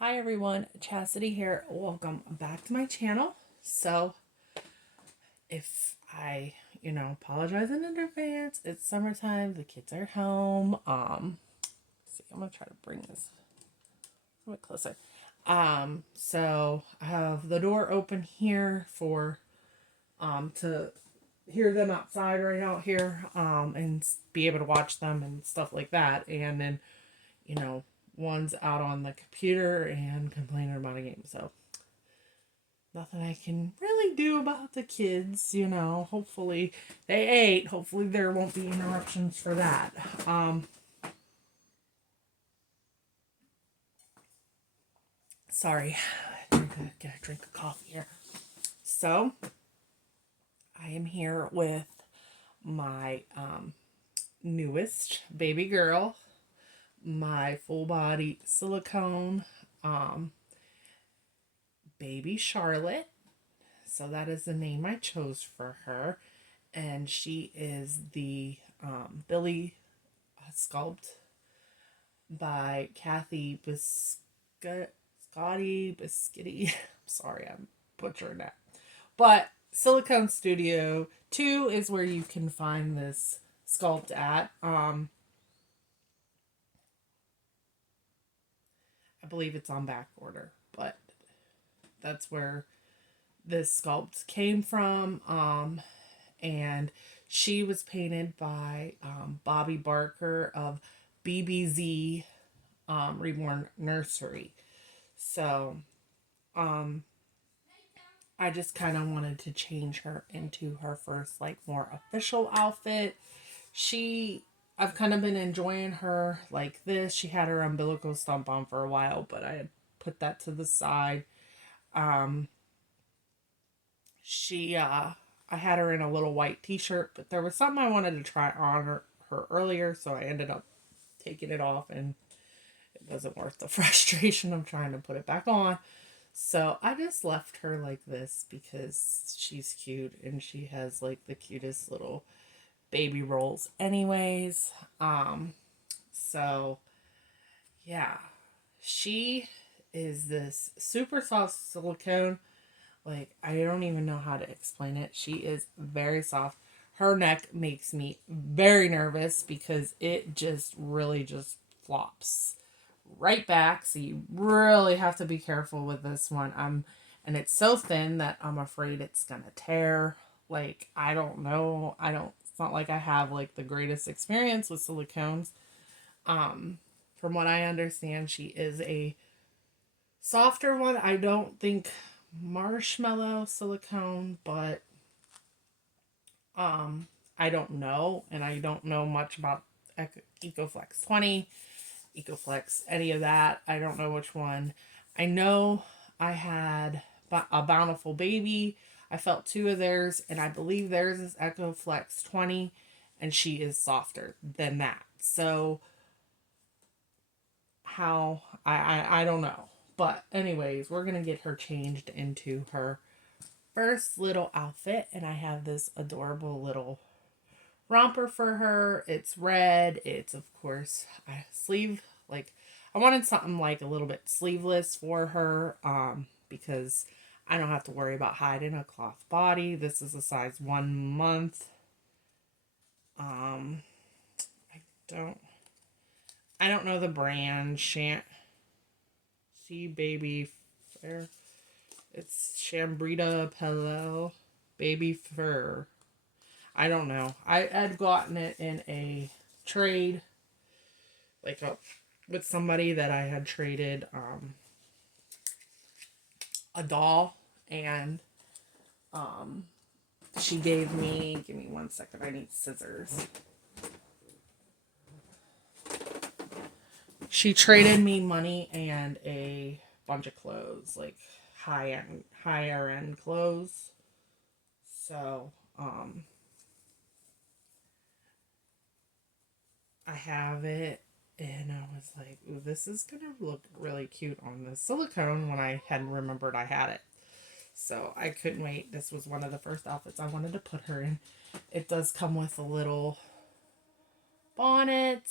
Hi everyone, Chastity here. Welcome back to my channel. So, if I, apologize in advance. It's summertime, the kids are home. See, I'm gonna try to bring this a bit closer. So I have the door open here for to hear them outside right out here, and be able to watch them and stuff like that. And then, you know, one's out on the computer and complaining about a game. So nothing I can really do about the kids, Hopefully they ate. Hopefully there won't be interruptions for that. Sorry. I get a drink of coffee here. So, I am here with my newest baby girl, my full body silicone um, baby Charlotte. So, that is the name I chose for her. And she is the Billy sculpt by Kathy Scotty Biscotti. Sorry, I'm butchering that. But Silicone Studio 2 is where you can find this sculpt at. I believe it's on back order, but that's where this sculpt came from. And she was painted by Bobby Barker of BBZ Reborn Nursery. So, I just kind of wanted to change her into her first, like, more official outfit. I've kind of been enjoying her like this. She had her umbilical stump on for a while, but I had put that to the side. Um, I had her in a little white t-shirt, but there was something I wanted to try on her earlier, so I ended up taking it off, and it wasn't worth the frustration of trying to put it back on. So I just left her like this because she's cute and she has like the cutest little baby rolls anyways. So yeah, she is this super soft silicone. Like, I don't even know how to explain it. She is very soft. Her neck makes me very nervous because it just really just flops right back. So you really have to be careful with this one. And it's so thin that I'm afraid it's gonna tear. Like, I don't know. It's not like I have like the greatest experience with silicones. From what I understand, she is a softer one. I don't think marshmallow silicone, but I don't know, and I don't know much about EcoFlex 20, EcoFlex, any of that. I don't know which one. I know I had a Bountiful Baby. I felt two of theirs, and I believe theirs is EcoFlex 20, and she is softer than that. So how I don't know. But anyways, we're gonna get her changed into her first little outfit, and I have this adorable little romper for her. It's red. It's, of course, a sleeve. Like, I wanted something like a little bit sleeveless for her, because I don't have to worry about hiding a cloth body. This is a size 1 month. I don't I don't know the brand. See Baby Fair. It's Chambrita Pillow Baby Fur. I don't know. I had gotten it in a trade, like with somebody that I had traded a doll, and she gave me. Give me 1 second. I need scissors. She traded me money and a bunch of clothes, like higher end clothes. So I have it, and I was like, ooh, this is gonna look really cute on the silicone when I hadn't remembered I had it. So I couldn't wait. This was one of the first outfits I wanted to put her in. It does come with a little bonnet,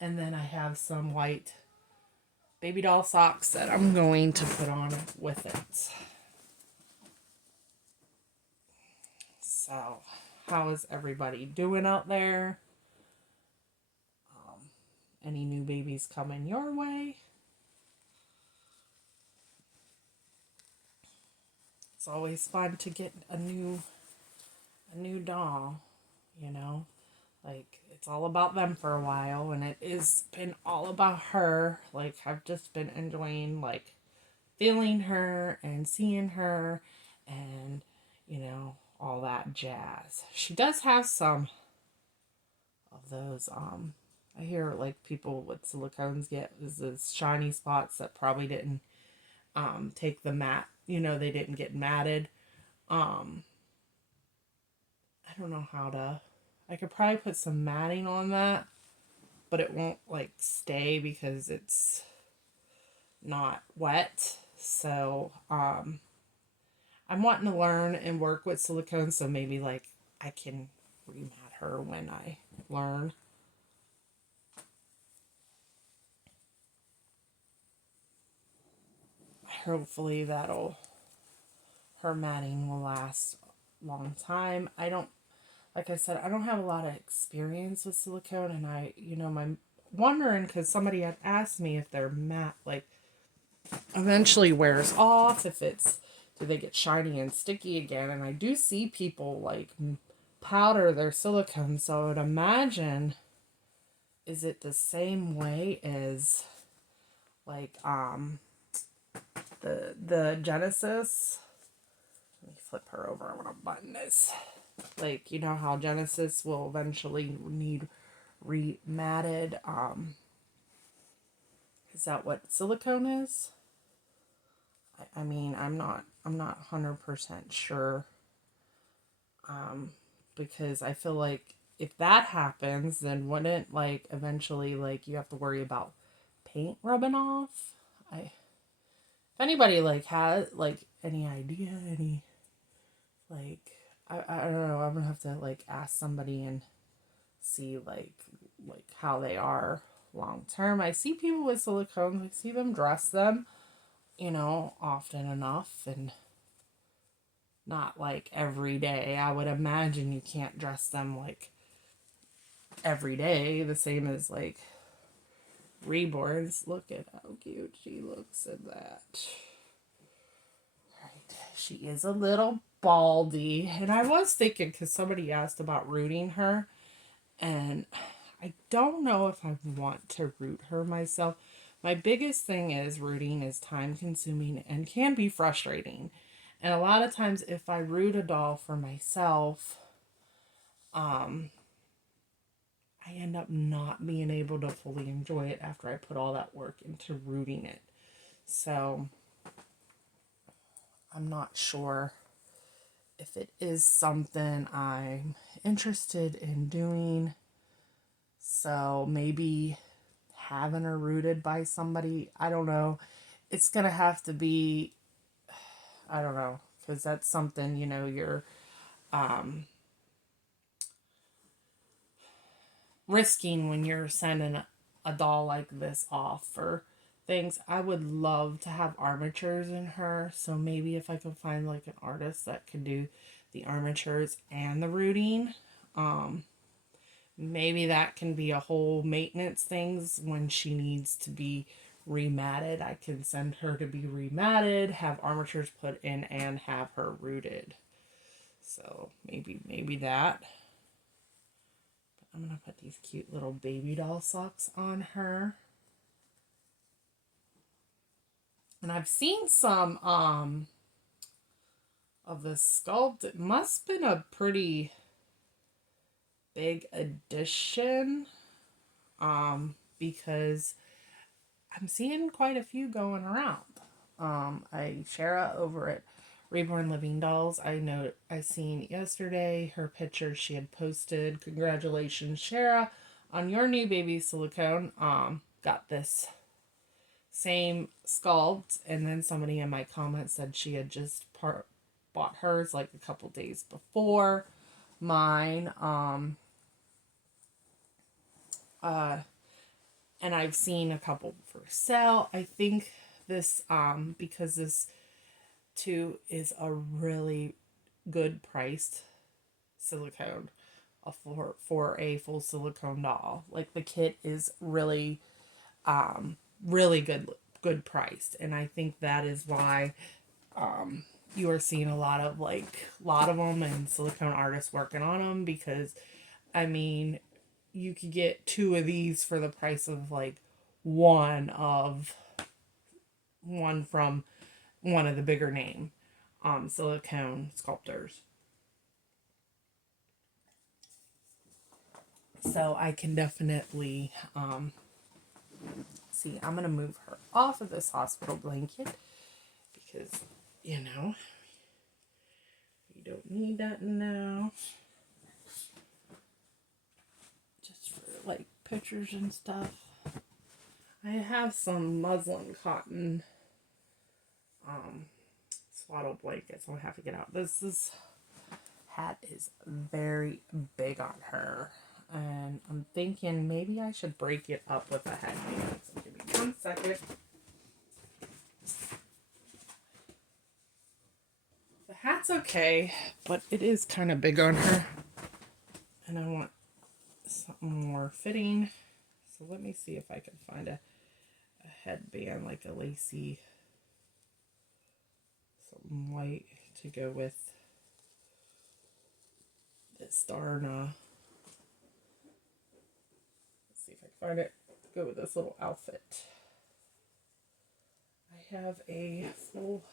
and then I have some white baby doll socks that I'm going to put on with it. So, how is everybody doing out there? Any new babies coming your way? It's always fun to get a new doll, you know? Like, it's all about them for a while, and it has been all about her. Like, I've just been enjoying, like, feeling her and seeing her and, all that jazz. She does have some of those, I hear, like, people with silicones get these shiny spots that probably didn't, take the matte, they didn't get matted. I don't know how to. I could probably put some matting on that, but it won't like stay because it's not wet. So, I'm wanting to learn and work with silicone, so maybe like I can remat her when I learn. Hopefully her matting will last a long time. Like I said, I don't have a lot of experience with silicone, and I'm wondering because somebody had asked me if their mat like eventually wears off, do they get shiny and sticky again? And I do see people like powder their silicone, so I would imagine, is it the same way as like the Genesis? Let me flip her over. I want to button this. Like, how Genesis will eventually need rematted. Is that what silicone is? I mean, I'm not 100% sure. Because I feel like if that happens, then wouldn't like eventually like you have to worry about paint rubbing off? If anybody like has like any idea, any like I don't know, I'm gonna have to like ask somebody and see like how they are long term. I see people with silicones, I see them dress them, often enough, and not like every day. I would imagine you can't dress them like every day, the same as like reborns. Look at how cute she looks in that. Right. She is a little baldy. And I was thinking, because somebody asked about rooting her, and I don't know if I want to root her myself. My biggest thing is rooting is time consuming and can be frustrating. And a lot of times if I root a doll for myself, I end up not being able to fully enjoy it after I put all that work into rooting it. So I'm not sure if it is something I'm interested in doing. So maybe having her rooted by somebody, I don't know. It's going to have to be, I don't know, because that's something, you're risking when you're sending a doll like this off for things. I would love to have armatures in her, so maybe if I could find like an artist that could do the armatures and the rooting, maybe that can be a whole maintenance things when she needs to be rematted. I can send her to be rematted, have armatures put in, and have her rooted. So maybe that. I'm going to put these cute little baby doll socks on her. And I've seen some of the sculpt. It must have been a pretty big addition because I'm seeing quite a few going around. Shara over at Reborn Living Dolls, I seen yesterday her picture she had posted. Congratulations, Shara, on your new baby silicone. Got this same sculpt, and then somebody in my comments said she had just bought hers like a couple days before mine. and I've seen a couple for sale. I think this, because this too is a really good priced silicone for a full silicone doll. Like the kit is really really good priced, and I think that is why you are seeing a lot of them and silicone artists working on them, because I mean you could get two of these for the price of like one of one from one of the bigger name silicone sculptors. So I can definitely see. I'm gonna move her off of this hospital blanket because you don't need that now. Just for like pictures and stuff. I have some muslin cotton swaddle blankets I'll have to get out. This hat is very big on her, and I'm thinking maybe I should break it up with a headband. So give me 1 second. The hat's okay, but it is kind of big on her, and I want something more fitting. So let me see if I can find a headband, like a lacy, something white to go with this darn, let's see if I can find it, go with this little outfit. I have a full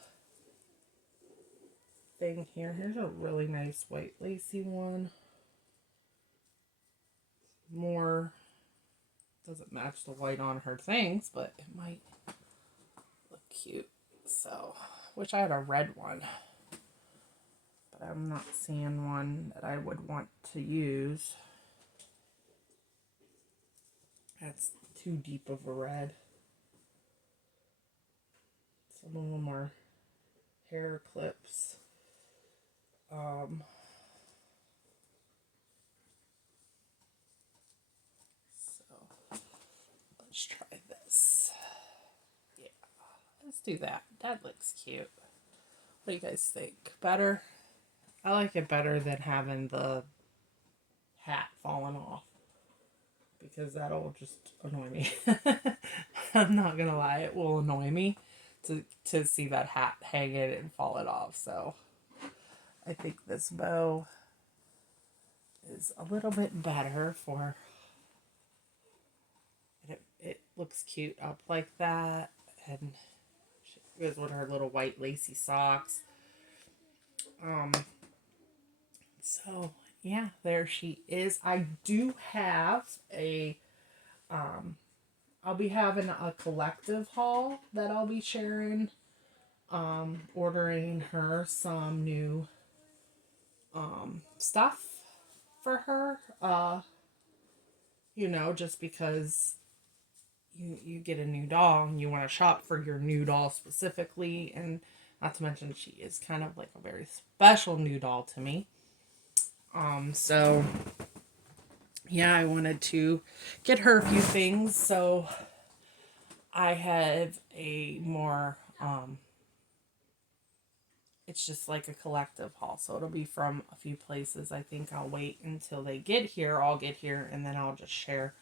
thing here. Here's a really nice white lacy one. More, doesn't match the white on her things, but it might look cute. So, wish I had a red one, but I'm not seeing one that I would want to use. That's too deep of a red. Some of them are hair clips. So let's try this. Yeah, let's do that. That looks cute. What do you guys think? Better? I like it better than having the hat falling off, because that'll just annoy me. I'm not gonna lie, it will annoy me to see that hat hanging and falling off. So I think this bow is a little bit better for it. It looks cute up like that, and she goes with her little white lacy socks. So yeah, there she is. I do have a I'll be having a collective haul that I'll be sharing. Ordering her some new stuff for her. Just because you get a new doll and you want to shop for your new doll specifically, and not to mention she is kind of like a very special new doll to me. So yeah, I wanted to get her a few things, so I have a more it's just like a collective haul, so it'll be from a few places. I think I'll wait until they get here, all get here, and then I'll just share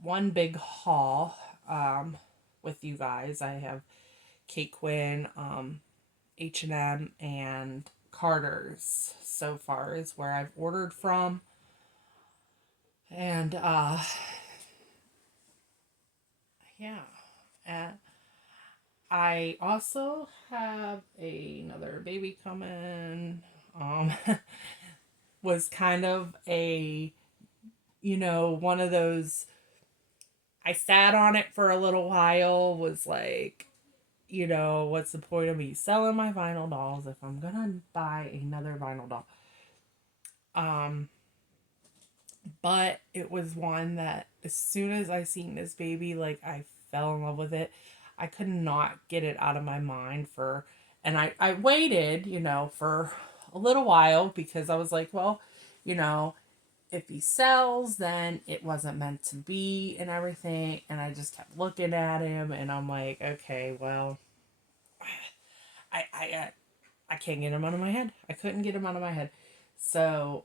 one big haul with you guys. I have Kate Quinn, H&M, and Carter's so far is where I've ordered from. And yeah, I also have another baby coming. Was kind of a, one of those, I sat on it for a little while, was like, what's the point of me selling my vinyl dolls if I'm gonna buy another vinyl doll? But it was one that as soon as I seen this baby, like I fell in love with it. I could not get it out of my mind and I waited, for a little while, because I was like, well, if he sells, then it wasn't meant to be and everything. And I just kept looking at him, and I'm like, okay, well, I I I, I can't get him out of my head. I couldn't get him out of my head. So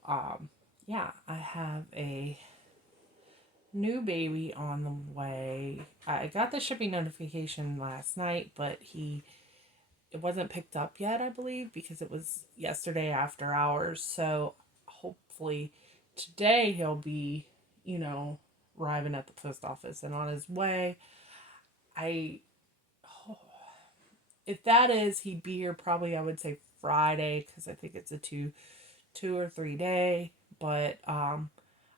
yeah, I have a new baby on the way. I got the shipping notification last night, but it wasn't picked up yet, I believe, because it was yesterday after hours. So hopefully today he'll be, arriving at the post office and on his way. I If that is, he'd be here probably, I would say Friday, because I think it's a two or 3 day. But I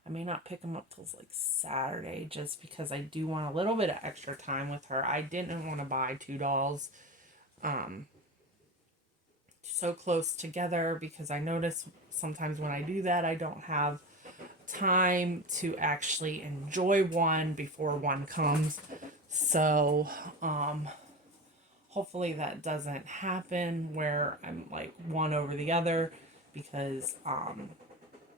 may not pick him up till like Saturday, just because I do want a little bit of extra time with her. I didn't want to buy two dolls um so close together, because I notice sometimes when I do that, I don't have time to actually enjoy one before one comes. So hopefully that doesn't happen where I'm like one over the other, because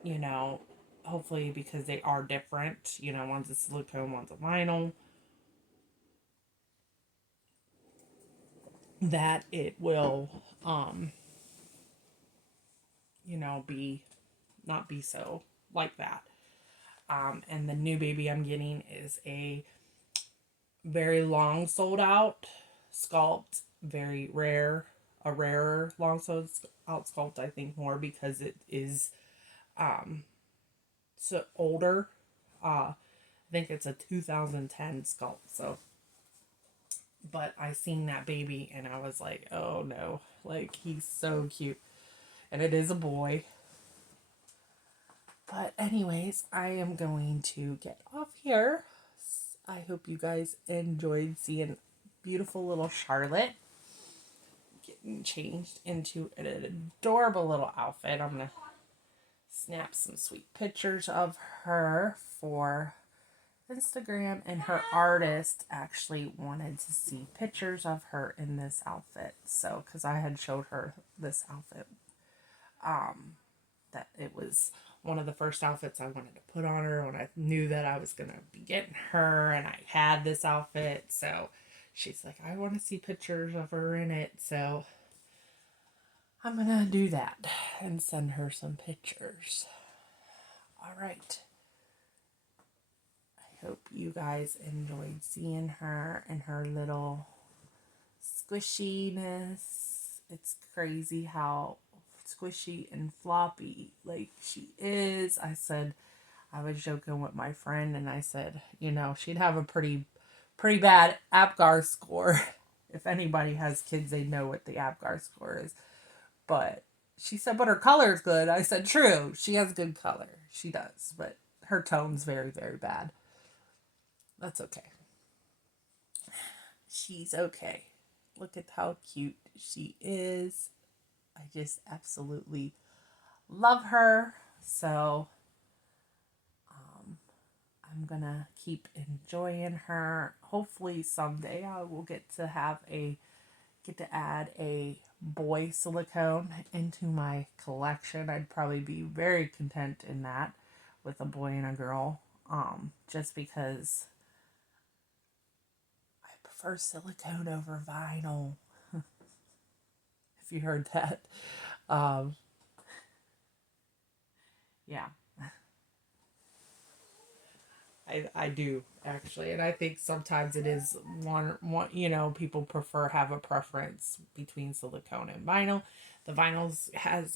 you know hopefully, because they are different, one's a silicone, one's a vinyl, that it will be not be so like that. And the new baby I'm getting is a very long sold out sculpt, very rare, a rarer long sold out sculpt, I think, more because it is so older. I think it's a 2010 sculpt. So, but I seen that baby and I was like, oh no, like he's so cute, and it is a boy. But anyways, I am going to get off here. I hope you guys enjoyed seeing beautiful little Charlotte getting changed into an adorable little outfit. I'm going to snap some sweet pictures of her for Instagram, and her artist actually wanted to see pictures of her in this outfit. So, because I had showed her this outfit, that it was one of the first outfits I wanted to put on her when I knew that I was going to be getting her, and I had this outfit. So she's like, I want to see pictures of her in it. So I'm going to do that and send her some pictures. All right. I hope you guys enjoyed seeing her and her little squishiness. It's crazy how squishy and floppy like she is. I was joking with my friend, and I said, she'd have a pretty bad APGAR score. If anybody has kids, they know what the APGAR score is. But she said, but her color is good. I said, true, she has good color. She does, but her tone's very, very bad. That's okay. She's okay. Look at how cute she is. I just absolutely love her. So I'm gonna keep enjoying her. Hopefully someday I will get to add a boy silicone into my collection. I'd probably be very content in that, with a boy and a girl. Just because I prefer silicone over vinyl. If you heard that. Um, yeah. I do actually, and I think sometimes it is one people have a preference between silicone and vinyl. The vinyls has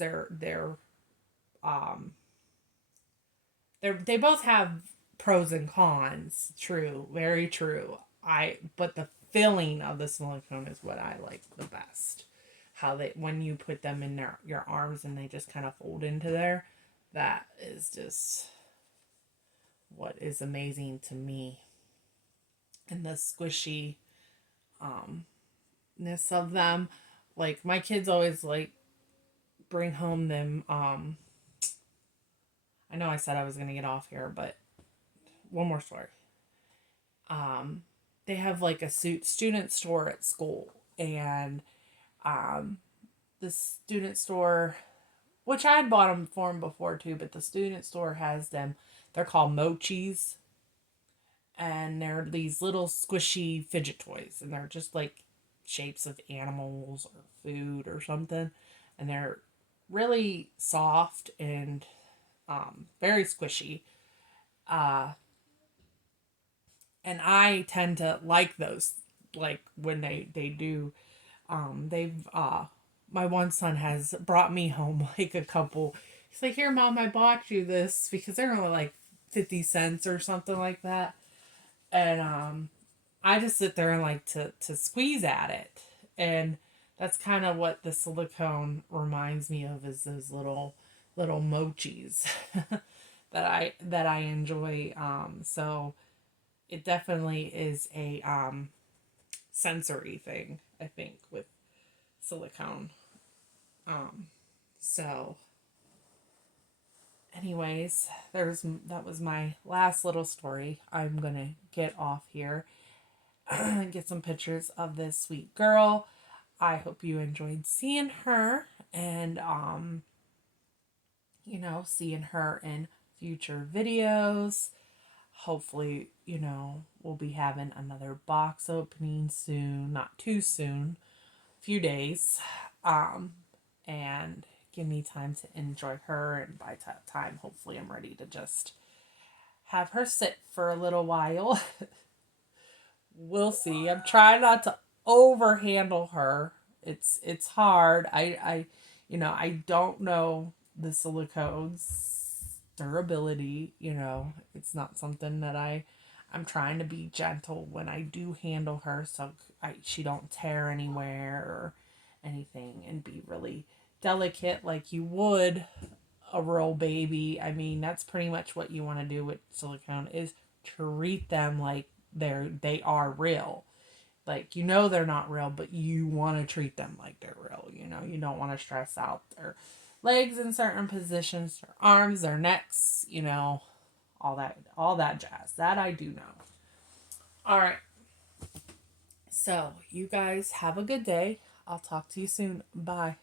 um they both have pros and cons. True, very true. But the feeling of the silicone is what I like the best. How they, when you put them in your arms and they just kind of fold into there, that is just what is amazing to me. And the squishy ness of them. Like my kids always like bring home them I know I said I was gonna get off here, but one more story. They have like a student store at school, and the student store which I had bought them for him before too, but the student store has them. They're called mochis, and they're these little squishy fidget toys, and they're just like shapes of animals or food or something, and they're really soft and very squishy. Uh, and I tend to like those, like when they do. They've My one son has brought me home like a couple. He's like, "Here, mom, I bought you this," because they're only like 50 cents or something like that, and I just sit there and like to squeeze at it, and that's kind of what the silicone reminds me of, is those little mochis that I enjoy. So it definitely is a sensory thing, I think, with silicone. Um, so anyways, that was my last little story. I'm gonna get off here and get some pictures of this sweet girl. I hope you enjoyed seeing her, and seeing her in future videos. Hopefully, we'll be having another box opening soon, not too soon, few days. Um, and give me time to enjoy her, and by that time, hopefully I'm ready to just have her sit for a little while. We'll see. I'm trying not to overhandle her. It's hard. I don't know the silicone's durability. It's not something that I'm trying to be gentle when I do handle her, so she don't tear anywhere or anything, and be really delicate like you would a real baby. I mean, that's pretty much what you want to do with silicone, is treat them like they are real. Like, they're not real, but you want to treat them like they're real. You don't want to stress out their legs in certain positions, their arms, their necks, all that jazz. That I do know. All right. So, you guys have a good day. I'll talk to you soon. Bye.